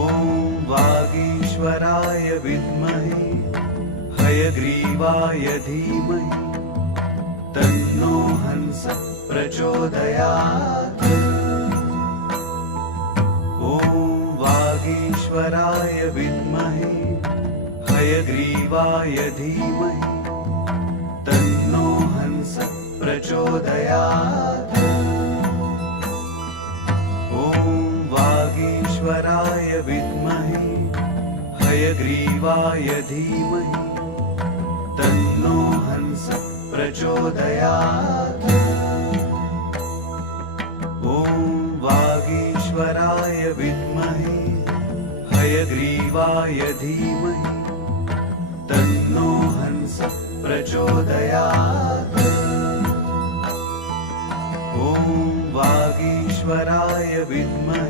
ॐ वागीश्वराय विद्महे हयग्रीवाय धीमहि तन्नो हंसः प्रचोदयात्। ॐ वागीश्वराय विद्महे हयग्रीवाय धीमहि तन्नो हंसः प्रचोदयात्। ॐ वागीश्वराय विद्महे हयग्रीवाय धीमहि तन्नो हंसः प्रचोदयात्। ॐ वागीश्वराय विद्महे हयग्रीवाय धीमहि तन्नो हंसः प्रचोदयात्। ॐ वागीश्वराय विद्महे